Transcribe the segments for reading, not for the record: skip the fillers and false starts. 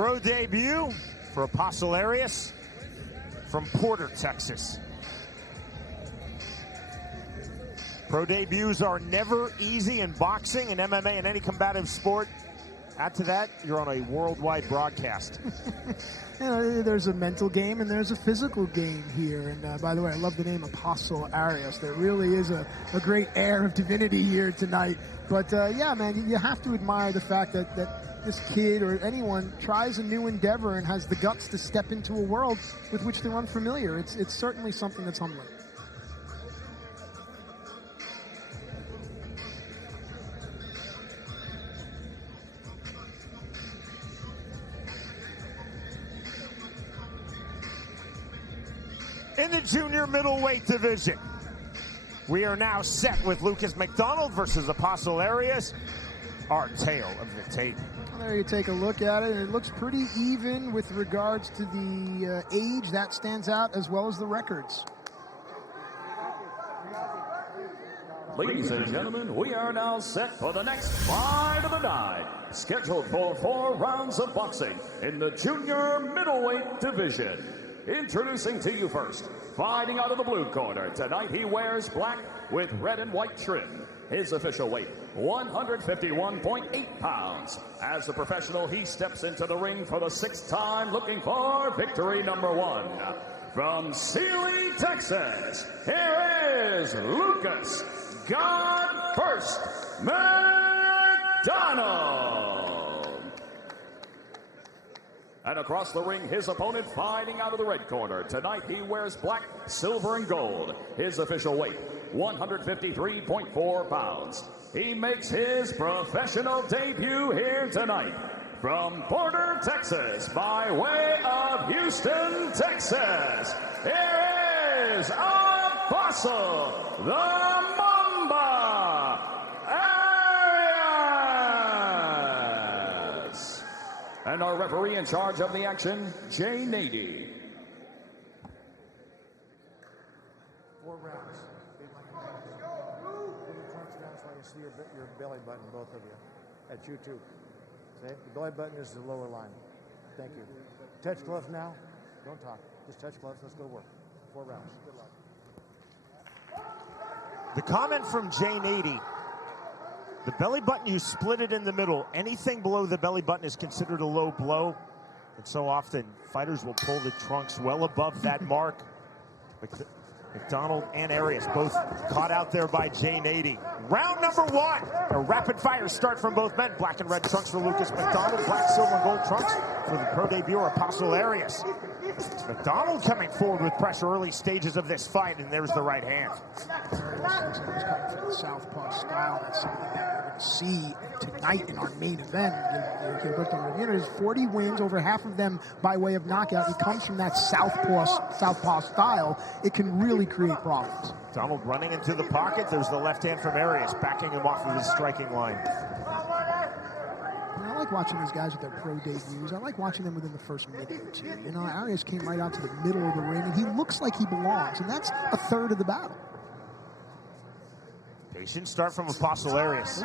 pro debut for Apostle Arias from Porter, Texas. Pro debuts are never easy in boxing and MMA and any combative sport. Add to that, you're on a worldwide broadcast. You know, there's a mental game and there's a physical game here. And by the way, I love the name Apostle Arias. There really is a great air of divinity here tonight. But yeah, man, you have to admire the fact that this kid or anyone tries a new endeavor and has the guts to step into a world with which they're unfamiliar. It's certainly something that's humbling. In the junior middleweight division, we are now set with Lucas McDonald versus Apostle Arias. Our tale of the tape. Well, there you take a look at it, and it looks pretty even with regards to the age. That stands out, as well as the records. Ladies and gentlemen, we are now set for the next fight of the night. Scheduled for 4 rounds of boxing in the junior middleweight division. Introducing to you first, fighting out of the blue corner. Tonight he wears black with red and white trim. His official weight, 151.8 pounds. As a professional, he steps into the ring for the 6th time, looking for victory number 1. From Sealy, Texas, here is Lucas God First McDonald. And across the ring, his opponent fighting out of the red corner. Tonight he wears black, silver, and gold. His official weight, 153.4 pounds. He makes his professional debut here tonight. From Porter, Texas, by way of Houston, Texas, here is Apostle the Mamba Arias. And our referee in charge of the action, Jay Nady. 4 rounds. See your belly button, both of you. That's you too. See? The belly button is the lower line. Thank you. Touch gloves now. Don't talk. Just touch gloves. Let's go to work. 4 rounds. Good luck. The comment from Jay Nady. The belly button, you split it in the middle. Anything below the belly button is considered a low blow. And so often, fighters will pull the trunks well above that mark. McDonald and Arias both caught out there by Jay Nady. Round number 1. A rapid fire start from both men. Black and red trunks for Lucas McDonald. Black, silver, and gold trunks for the pro debut Apostle Arias. McDonald coming forward with pressure early stages of this fight, and there's the right hand. Arias is coming from the southpaw style. That's something that we're going to see tonight in our main event. There's 40 wins, over half of them by way of knockout. He comes from that southpaw style. It can really create problems. Donald running into the pocket. There's the left hand from Arias, backing him off of his striking line. I like watching these guys with their pro debuts. I like watching them within the first minute or two. You know, Arias came right out to the middle of the ring, and he looks like he belongs, and that's a third of the battle. Patient start from Apostle Arias.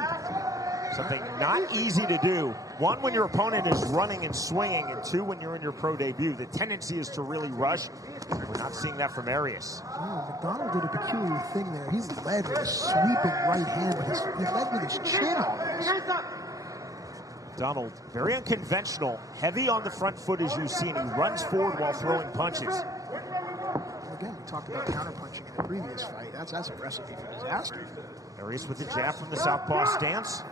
Something not easy to do. 1, when your opponent is running and swinging, and 2, when you're in your pro debut. The tendency is to really rush. We're not seeing that from Arias. Oh, McDonald did a peculiar thing there. He led with a sweeping right hand, but he led with his chin almost. Donald, very unconventional, heavy on the front foot as you've seen. He runs forward while throwing punches. Again, we talked about counterpunching in the previous fight. That's a recipe for disaster. Arias with the jab from the southpaw stance.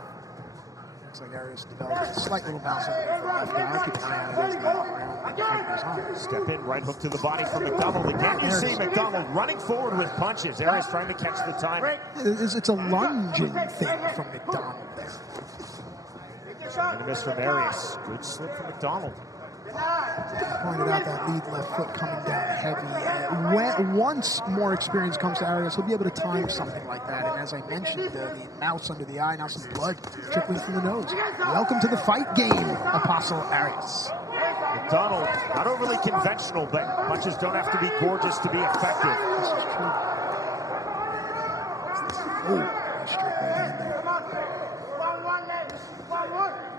Looks like Arias developed a slight little bounce on the left guy. Keep an eye on it as the fight goes on. Step in, right hook to the body from McDonald. Again, you see McDonald running forward with punches. Arias trying to catch the timing. It's a lunging thing from McDonald there. And a miss from Arias. Good slip from McDonald. Pointed out that lead left foot coming down heavy. Once more experience comes to Arias, he'll be able to time something like that. And as I mentioned, the mouse under the eye, now some blood trickling from the nose. Welcome to the fight game, Apostle Arias. McDonald, not overly conventional, but punches don't have to be gorgeous to be effective. This is true. Oh, straight right hand there.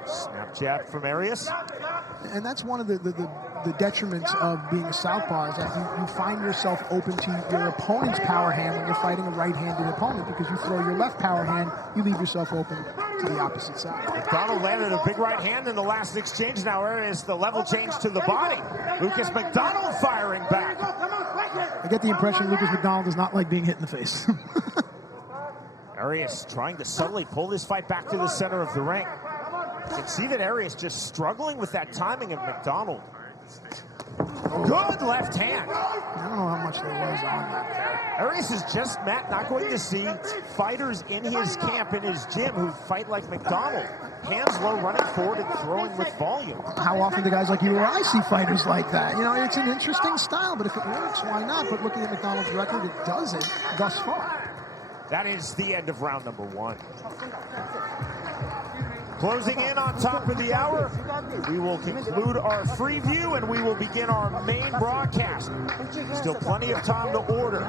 Snap jab from Arias. And that's one of the detriments of being a southpaw, is that you find yourself open to your opponent's power hand when you're fighting a right-handed opponent, because you throw your left power hand, you leave yourself open to the opposite side. McDonald landed a big right hand in the last exchange. Now Arias, the level change to the body. Lucas McDonald firing back. I get the impression Lucas McDonald does not like being hit in the face. Arias trying to subtly pull this fight back to the center of the ring. You can see that Arias just struggling with that timing of McDonald. Good left hand. I don't know how much there was on that there. Arias is just, Matt, not going to see fighters in his camp, in his gym, who fight like McDonald. Hands low, running forward and throwing with volume. How often do guys like you or I see fighters like that? You know, it's an interesting style, but if it works, why not? But looking at McDonald's record, it doesn't thus far. That is the end of round number 1. Closing in on top of the hour, we will conclude our free view and we will begin our main broadcast. Still plenty of time to order.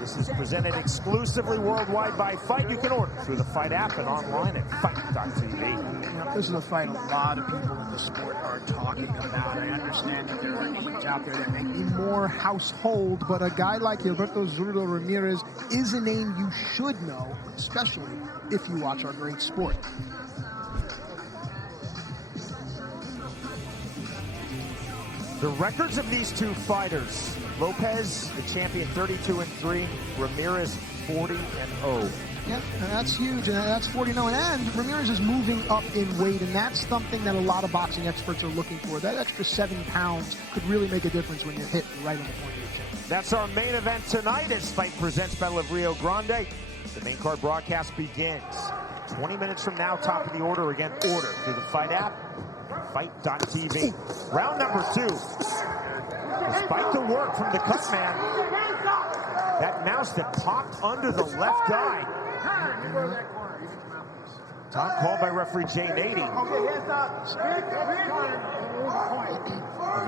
This is presented exclusively worldwide by Fight. You can order through the Fight app and online at fight.tv. You know, this is a fight a lot of people in the sport are talking about. I understand that there are names out there that may be more household, but a guy like Gilberto Zurdo Ramirez is a name you should know, especially if you watch our great sport. The records of these two fighters, Lopez, the champion, 32-3, Ramirez, 40-0. Yeah, and that's huge, and that's 40-0. And Ramirez is moving up in weight, and that's something that a lot of boxing experts are looking for. That extra 7 pounds could really make a difference when you're hit right on the point of your chin. That's our main event tonight as Fight presents Battle of Rio Grande. The main card broadcast begins 20 minutes from now, top of the order. Again, order through the Fight app. Fight.tv. Round number 2. Despite the work from the cut man, that mouse that popped under the left eye. Time called by referee Jay Nady.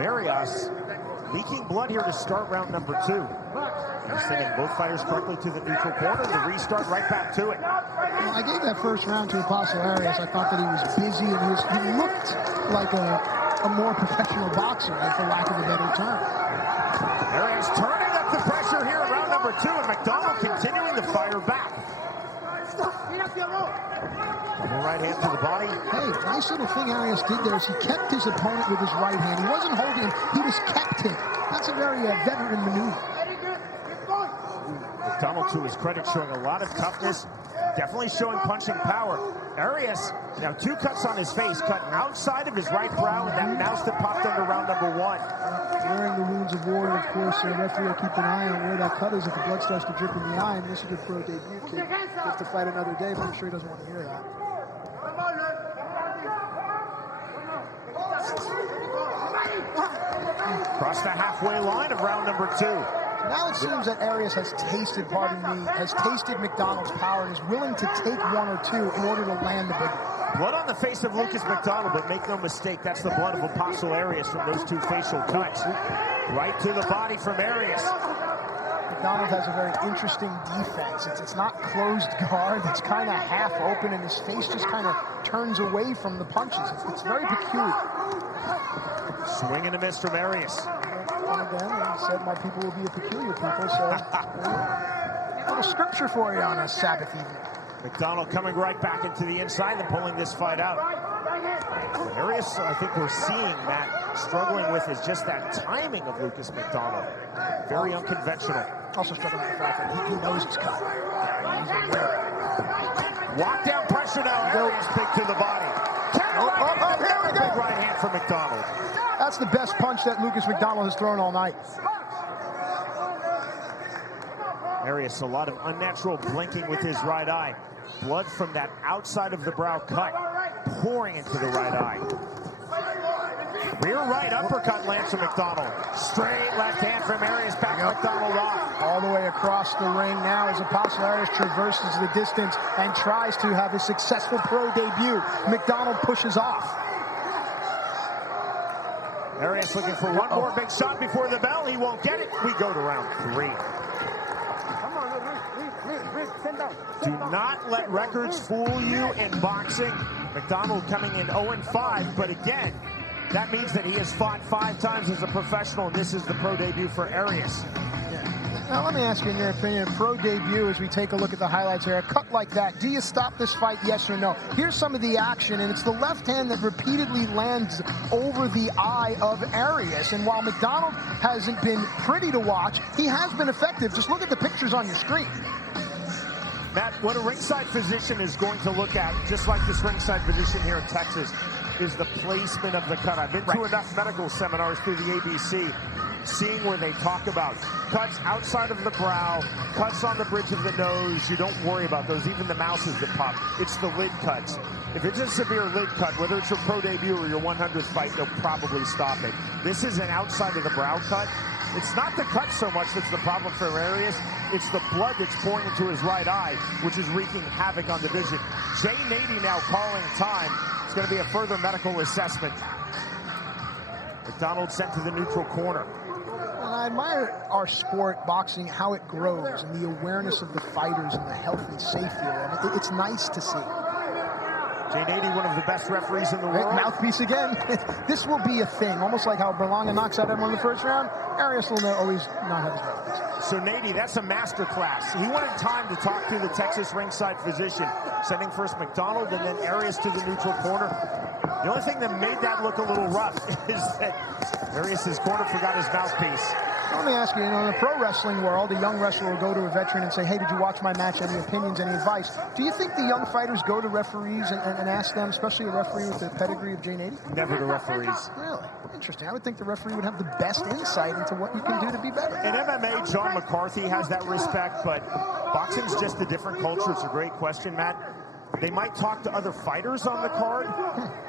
Arias leaking blood here to start round number 2. He's sending both fighters correctly to the neutral corner. The restart right back to it. Well, I gave that first round to Apostle Arias. I thought that he was busy and he looked like a more professional boxer, for lack of a better term. Arias turning up the pressure here in round number 2, and McDonald continuing to fire back. The right hand to the body. Hey, nice little thing Arias did there is he kept his opponent with his right hand. He wasn't holding him, he just kept him. That's a very veteran maneuver. McDonald, to his credit, showing a lot of toughness, definitely showing punching power. Arias, now 2 cuts on his face, cut outside of his right brow, and that mouse that popped under round number 1. Wearing the wounds of war, of course, referee will keep an eye on where that cut is if the blood starts to drip in the eye, and this is a pro debut kid. Gets to fight another day, but I'm sure he doesn't want to hear that. Across the halfway line of round number 2. Now it seems that Arias has tasted McDonald's power and is willing to take 1 or 2 in order to land the big one. Blood on the face of Lucas McDonald, but make no mistake, that's the blood of Apostle Arias from those 2 facial cuts. Right to the body from Arias. McDonald has a very interesting defense. It's not closed guard. It's kind of half open, and his face just kind of turns away from the punches. It's very peculiar. Swing and a miss from Arias. And again, he said my people will be a peculiar people, so a little scripture for you on a Sabbath evening. McDonald coming right back into the inside and pulling this fight out. What Arias, I think we're seeing that struggling with is just that timing of Lucas McDonald. Very unconventional. Also struggling with the fact that he knows he's cut. Walk down pressure now. Arias big to the body. Here we go. Big right hand from McDonald. That's the best punch that Lucas McDonald has thrown all night. Arias, a lot of unnatural blinking with his right eye. Blood from that outside of the brow cut pouring into the right eye. Rear right uppercut lands from McDonald. Straight left hand from Arias, back McDonald off. All the way across the ring now as Apostle Arias traverses the distance and tries to have a successful pro debut. McDonald pushes off. Arias looking for one more big shot before the bell. He won't get it. We go to round 3. Come on, Rick, sit down. Do not let records fool you in boxing. McDonald coming in 0-5, but again, that means that he has fought 5 times as a professional, and this is the pro debut for Arias. Now, let me ask you, in your opinion, pro debut, as we take a look at the highlights here, a cut like that, do you stop this fight, yes or no? Here's some of the action, and it's the left hand that repeatedly lands over the eye of Arias. And while McDonald hasn't been pretty to watch, he has been effective. Just look at the pictures on your screen. Matt, what a ringside physician is going to look at, just like this ringside physician here in Texas, is the placement of the cut. I've been to enough medical seminars through the ABC, seeing where they talk about cuts outside of the brow, cuts on the bridge of the nose. You don't worry about those, even the mouses that pop. It's the lid cuts. If it's a severe lid cut, whether it's your pro debut or your 100th fight, they'll probably stop it. This is an outside of the brow cut. It's not the cut so much that's the problem for Arias. It's the blood that's pouring into his right eye, which is wreaking havoc on the vision. Jay Nady now calling time. It's going to be a further medical assessment. McDonald sent to the neutral corner. And I admire our sport, boxing, how it grows, and the awareness of the fighters and the health and safety of them. It's nice to see. Jay Nady, one of the best referees in the world. Mouthpiece again. This will be a thing. Almost like how Berlanga knocks out everyone in the first round. Arias will always not have his mouthpiece. So Nady, that's a master class. He wanted time to talk to the Texas ringside physician, sending first McDonald and then Arias to the neutral corner. The only thing that made that look a little rough is that Arias' corner forgot his mouthpiece. Let me ask you, in the pro wrestling world, a young wrestler will go to a veteran and say, hey, did you watch my match? Any opinions, any advice? Do you think the young fighters go to referees and ask them, especially a referee with the pedigree of Jay Nady? Never to referees. Really? Interesting. I would think the referee would have the best insight into what you can do to be better. In MMA, John McCarthy has that respect, but boxing's just a different culture. It's a great question, Matt. They might talk to other fighters on the card.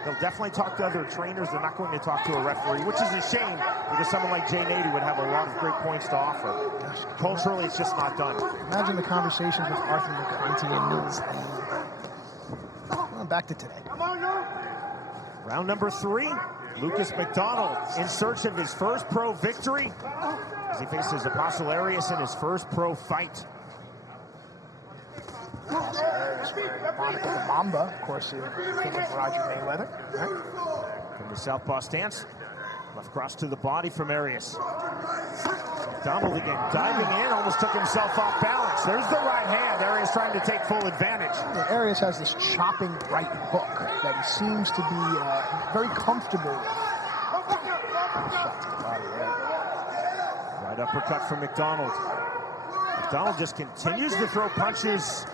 They'll definitely talk to other trainers. They're not going to talk to a referee, which is a shame because someone like Jay Nady would have a lot of great points to offer. Culturally, it's just not done. Imagine the conversations with Arthur McCarthy and Mills. Well, back to today. Round number 3, Lucas McDonald in search of his first pro victory as he faces Apostle Arias in his first pro fight. Monica the Mamba, of course, you think of Roger Mayweather. Right? From the southpaw stance, left cross to the body from Arias. McDonald again diving in, almost took himself off balance. There's the right hand. Arias trying to take full advantage. Arias has this chopping right hook that he seems to be very comfortable with. Right uppercut from McDonald. McDonald just continues to throw punches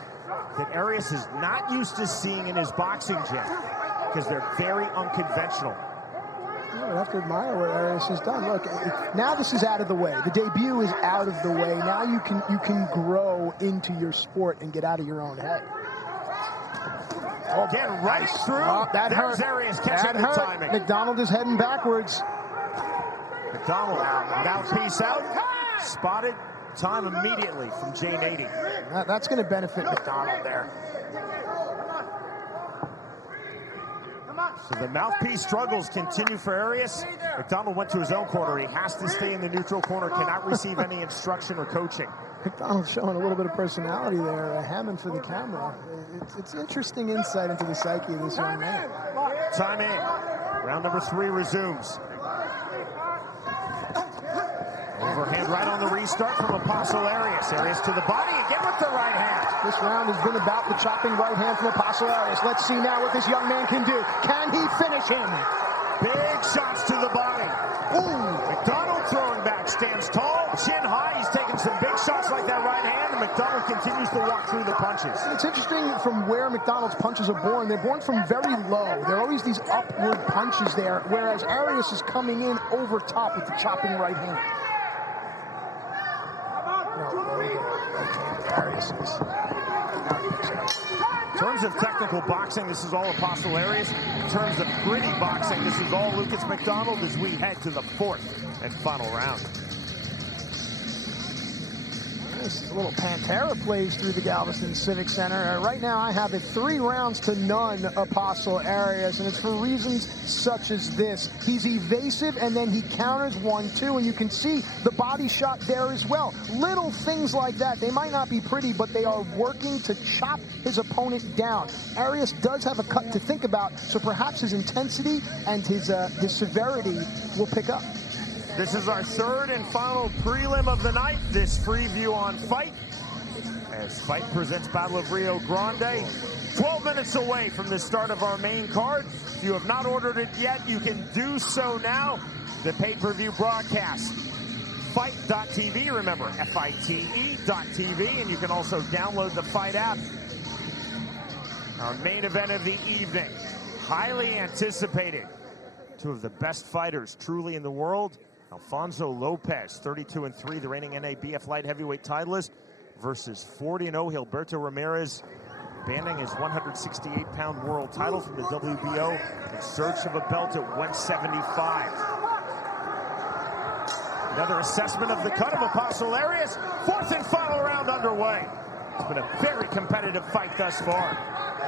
that Arias is not used to seeing in his boxing gym because they're very unconventional. You have to admire what Arias has done. Look, now this is out of the way. The debut is out of the way. Now you can grow into your sport and get out of your own head. Again, right through. Oh, that hurt. Arias catching the timing. McDonald is heading backwards. McDonald, mouthpiece out, spotted. Time immediately from Jay Nady. That's going to benefit McDonald there. So the mouthpiece struggles continue for Arias. McDonald went to his own corner. He has to stay in the neutral corner, cannot receive any instruction or coaching. McDonald's showing a little bit of personality there, Hammond for the camera. It's interesting insight into the psyche of this young man. Time in. Round number 3 resumes. Overhand right on the restart from Apostle Arias. Arias to the body, again with the right hand. This round has been about the chopping right hand from Apostle Arias. Let's see now what this young man can do. Can he finish him? Big shots to the body. Ooh, McDonald throwing back, stands tall, chin high. He's taking some big shots like that right hand, and McDonald continues to walk through the punches. It's interesting from where McDonald's punches are born. They're born from very low. There are always these upward punches there, whereas Arias is coming in over top with the chopping right hand. In terms of technical boxing, this is all Apostle Arias. In terms of gritty boxing, this is all Lucas McDonald as we head to the 4th and final round. nice. A little Pantera plays through the Galveston Civic Center. Right now I have it 3-0 Apostle Arias, and it's for reasons such as this. He's evasive, and then he counters 1-2, and you can see the body shot there as well. Little things like that. They might not be pretty, but they are working to chop his opponent down. Arias does have a cut to think about, so perhaps his intensity and his severity will pick up. This is our third and final prelim of the night. This free view on Fight, as Fight presents Battle of Rio Grande. 12 minutes away from the start of our main card. If you have not ordered it yet, you can do so now. The pay-per-view broadcast, Fight.tv, remember, FITE.tv, and you can also download the Fight app. Our main event of the evening, highly anticipated. Two of the best fighters truly in the world. Alfonso Lopez, 32-3, the reigning NABF light heavyweight titleist, versus 40-0 Gilberto Ramirez, abandoning his 168-pound world title from the WBO in search of a belt at 175. Another assessment of the cut of Apostle Arias. Fourth and final round underway. It's been a very competitive fight thus far.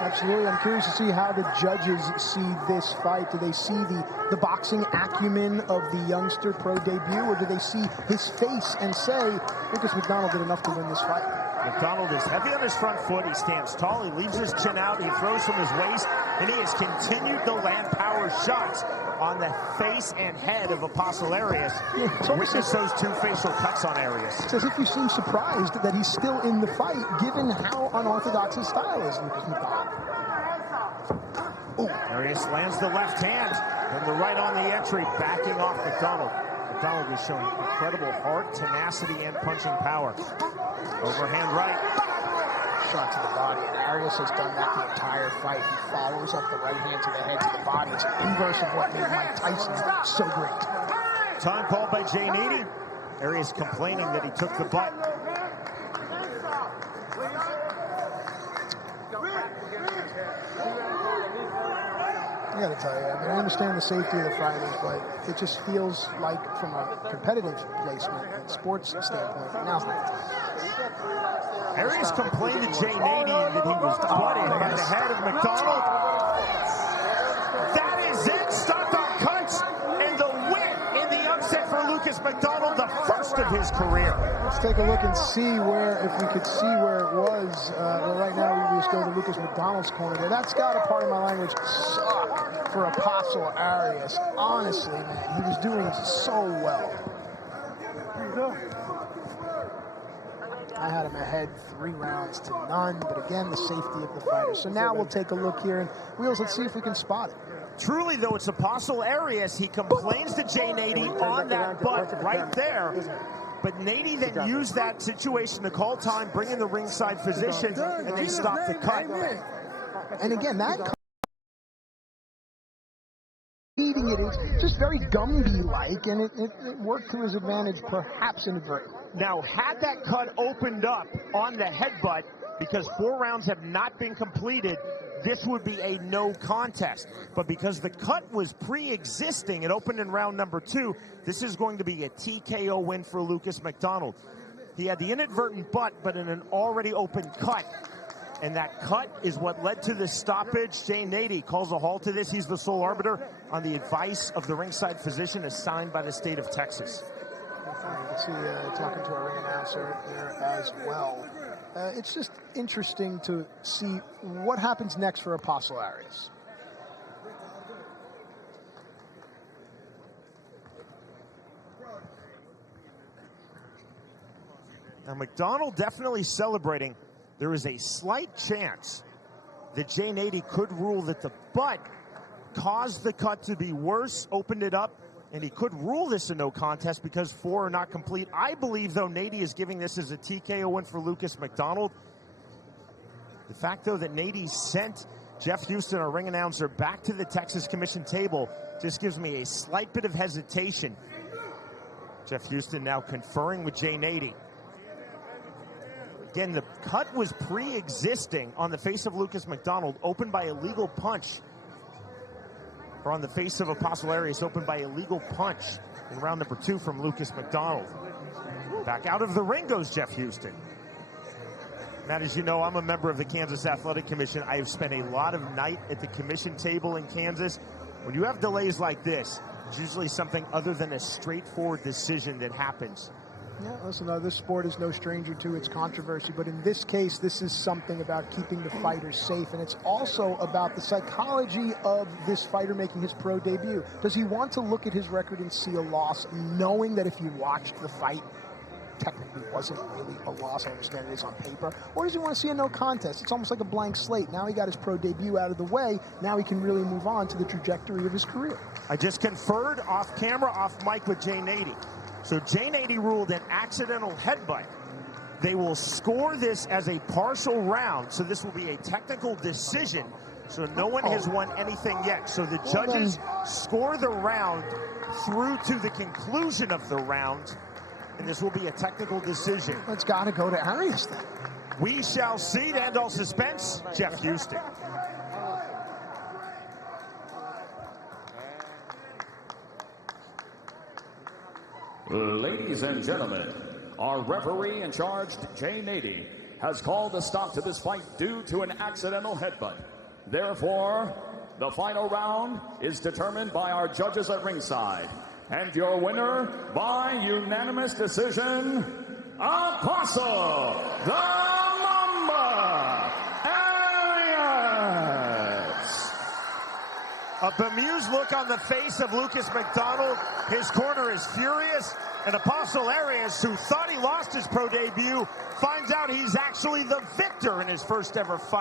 Absolutely. I'm curious to see how the judges see this fight. Do they see the boxing acumen of the youngster pro debut, or do they see his face and say, Lucas McDonald did enough to win this fight? McDonald is heavy on his front foot. He stands tall. He leaves his chin out. He throws from his waist, and he has continued to land power shots on the face and head of Apostle Arias. Witness those two facial cuts on Arias. It's as if you seem surprised that he's still in the fight, given how unorthodox his style is, Lucas McDonald. Arias lands the left hand, and the right on the entry, backing off McDonald. McDonald is showing incredible heart, tenacity, and punching power. Overhand right. Shot to the body, and Arias has done that the entire fight. He follows up the right hand to the head, to the body. It's an inverse of what made Mike Tyson so great. Time called by Jay Needy. Arias complaining that he took the butt. I gotta tell you, I mean, I understand the safety of the fighters, but it just feels like, from a competitive placement and sports standpoint, now's not the time. Arias complained to Jay Needy that he was butted by the head of McDonald. That is it. Stopped on cuts, and the win in the upset for Lucas McDonald, the first of his career. Let's take a look and see where, if we could see where it was. Well, right now we just go to Lucas McDonald's corner there. That's got to, pardon my language, suck for Apostle Arias. Honestly, man, he was doing so well. I had him ahead 3-0, but again, the safety of the fighter. So now we'll take a look here, and Wheels, let's see if we can spot it. Truly, though, it's Apostle Arias. He complains to Jay Needy on that butt right there. But Needy then used that situation to call time, bring in the ringside physician, and they stop the cut. And again, that eating it is just very Gumby-like, and it worked to his advantage, perhaps inadvertently. Now, had that cut opened up on the headbutt, because 4 rounds have not been completed, this would be a no contest. But because the cut was pre-existing, it opened in round number 2, this is going to be a TKO win for Lucas McDonald. He had the inadvertent butt, but in an already open cut. And that cut is what led to the stoppage. Jay Needy calls a halt to this. He's the sole arbiter on the advice of the ringside physician assigned by the state of Texas. You can see talking to our ring announcer there as well. It's just interesting to see what happens next for Apostle Arias. Now, McDonald definitely celebrating. There is a slight chance that Jay Needy could rule that the butt caused the cut to be worse, opened it up, and he could rule this a no contest because 4 are not complete. I believe, though, Needy is giving this as a TKO win for Lucas McDonald. The fact, though, that Needy sent Jeff Houston, our ring announcer, back to the Texas Commission table just gives me a slight bit of hesitation. Jeff Houston now conferring with Jay Needy. Again, the cut was pre-existing on the face of Lucas McDonald, opened by a legal punch. Or on the face of Apostle Arias, opened by a legal punch in round number 2 from Lucas McDonald. Back out of the ring goes Jeff Houston. Matt, as you know, I'm a member of the Kansas Athletic Commission. I have spent a lot of night at the commission table in Kansas. When you have delays like this, it's usually something other than a straightforward decision that happens. Yeah, listen, this sport is no stranger to its controversy, but in this case, this is something about keeping the fighters safe, and it's also about the psychology of this fighter making his pro debut. Does he want to look at his record and see a loss, knowing that if you watched the fight, technically wasn't really a loss? I understand it is on paper. Or does he want to see a no contest? It's almost like a blank slate. Now he got his pro debut out of the way. Now he can really move on to the trajectory of his career. I just conferred off camera, off mic with Jay Nady. So Jay Nady ruled an accidental headbutt. They will score this as a partial round, so this will be a technical decision. So no one has won anything yet. So the judges score the round through to the conclusion of the round, and this will be a technical decision. It's got to go to Arias then. We shall see. To end all suspense, Jeff Houston. Ladies and gentlemen, our referee in charge, Jay Nady, has called a stop to this fight due to an accidental headbutt. Therefore, the final round is determined by our judges at ringside. And your winner by unanimous decision, Apostle the Mamba Arias. A bemused look on the face of Lucas McDonald. His corner is furious. And Apostle Arias, who thought he lost his pro debut, finds out he's actually the victor in his first ever fight.